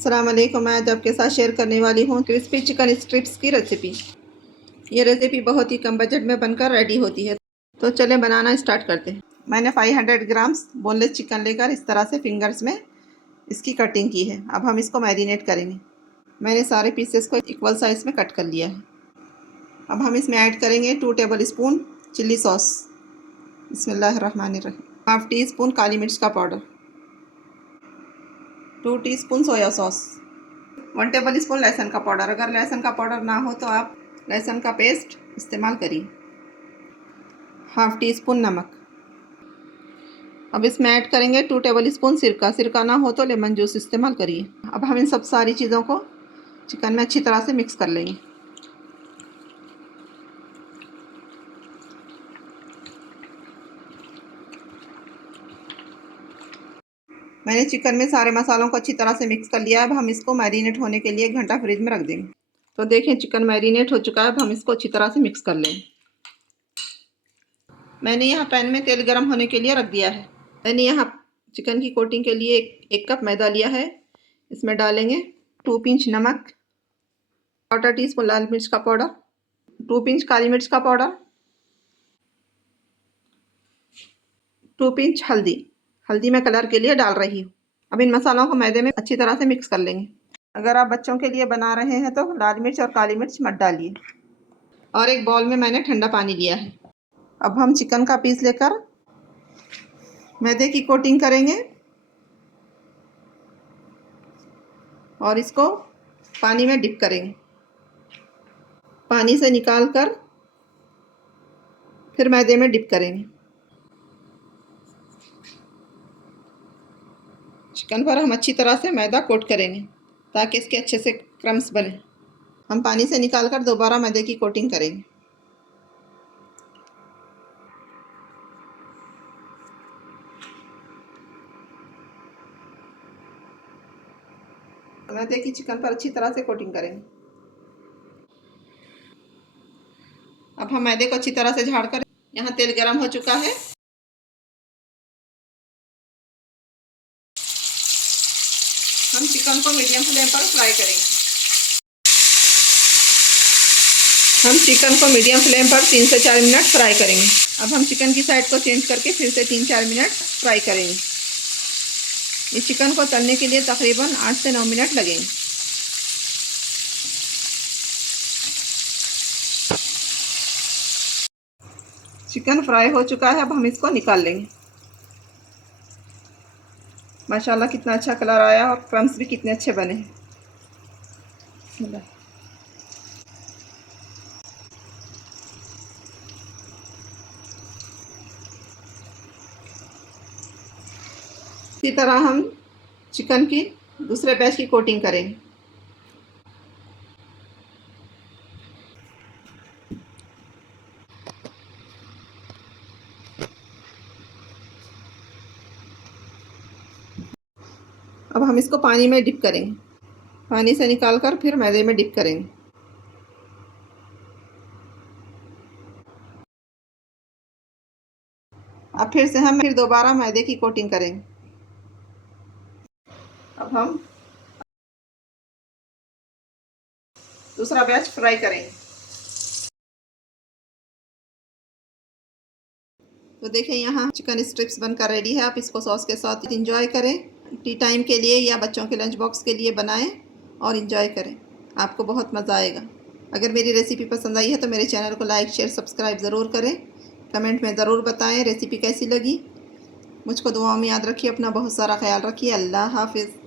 अस्सलाम वालेकुम। मैं आज आपके साथ शेयर करने वाली हूँ क्रिस्पी चिकन स्ट्रिप्स की रेसिपी। ये रेसिपी बहुत ही कम बजट में बनकर रेडी होती है। तो चलें बनाना स्टार्ट करते हैं। मैंने 500 ग्राम्स बोनलेस चिकन लेकर इस तरह से फिंगर्स में इसकी कटिंग की है। अब हम इसको मैरिनेट करेंगे। मैंने सारे पीसेस को इक्वल साइज़ में कट कर लिया है। अब हम इसमें ऐड करेंगे 2 टेबल स्पून चिल्ली सॉस। बिस्मिल्लाहिर्रहमानिर्रहीम। हाफ़ टी स्पून काली मिर्च का powder, 2 teaspoon soya sauce, 1 table spoon लहसुन का पाउडर। अगर लहसुन का पाउडर ना हो तो आप लहसुन का पेस्ट इस्तेमाल करिए। हाफ़ टी स्पून नमक। अब इसमें ऐड करेंगे 2 टेबल स्पून सिरका। सिरका ना हो तो लेमन जूस इस्तेमाल करिए। अब हम इन सब सारी चीज़ों को चिकन में अच्छी तरह से मिक्स कर लेंगे। मैंने चिकन में सारे मसालों को अच्छी तरह से मिक्स कर लिया। अब हम इसको मैरिनेट होने के लिए 1 घंटा फ्रिज में रख देंगे। तो देखें चिकन मैरिनेट हो चुका है। अब हम इसको अच्छी तरह से मिक्स कर लेंगे। मैंने यहाँ पैन में तेल गर्म होने के लिए रख दिया है। मैंने यहाँ चिकन की कोटिंग के लिए एक कप मैदा लिया है। इसमें डालेंगे 2 पिंच नमक, 1/4 टीस्पून लाल मिर्च का पाउडर, 2 पिंच काली मिर्च का पाउडर, 2 पिंच हल्दी। हल्दी मैं कलर के लिए डाल रही हूँ। अब इन मसालों को मैदे में अच्छी तरह से मिक्स कर लेंगे। अगर आप बच्चों के लिए बना रहे हैं तो लाल मिर्च और काली मिर्च मत डालिए। और एक बाउल में मैंने ठंडा पानी लिया है। अब हम चिकन का पीस लेकर मैदे की कोटिंग करेंगे और इसको पानी में डिप करेंगे। पानी से निकाल कर फिर मैदे में डिप करेंगे। चिकन पर हम अच्छी तरह से मैदा कोट करेंगे ताकि इसके अच्छे से क्रम्स बने। हम पानी से निकाल कर दोबारा मैदे की कोटिंग करेंगे। मैदे की चिकन पर अच्छी तरह से कोटिंग करेंगे। अब हम मैदे को अच्छी तरह से झाड़कर, यहाँ तेल गरम हो चुका है। हम चिकन को मीडियम फ्लेम पर फ्राई करेंगे। हम चिकन को मीडियम फ्लेम पर 3 से 4 मिनट फ्राई करेंगे। अब हम चिकन की साइड को चेंज करके फिर से 3-4 मिनट फ्राई करेंगे। इस चिकन को तलने के लिए तकरीबन 8 से 9 मिनट लगेंगे। चिकन फ्राई हो चुका है। अब हम इसको निकाल लेंगे। माशाल्लाह कितना अच्छा कलर आया और क्रम्स भी कितने अच्छे बने हैं। इसी तरह हम चिकन की दूसरे बैच की कोटिंग करेंगे। अब हम इसको पानी में डिप करेंगे। पानी से निकालकर फिर मैदे में डिप करेंगे। अब फिर से हम दोबारा मैदे की कोटिंग करेंगे। अब हम दूसरा बैच फ्राई करेंगे। तो देखें यहाँ चिकन स्ट्रिप्स बनकर रेडी है। आप इसको सॉस के साथ इंजॉय करें। टी टाइम के लिए या बच्चों के लंच बॉक्स के लिए बनाएं और इंजॉय करें। आपको बहुत मज़ा आएगा। अगर मेरी रेसिपी पसंद आई है तो मेरे चैनल को लाइक शेयर सब्सक्राइब ज़रूर करें। कमेंट में ज़रूर बताएं रेसिपी कैसी लगी। मुझको दुआओं में याद रखिए। अपना बहुत सारा ख्याल रखिए। अल्लाह हाफिज़।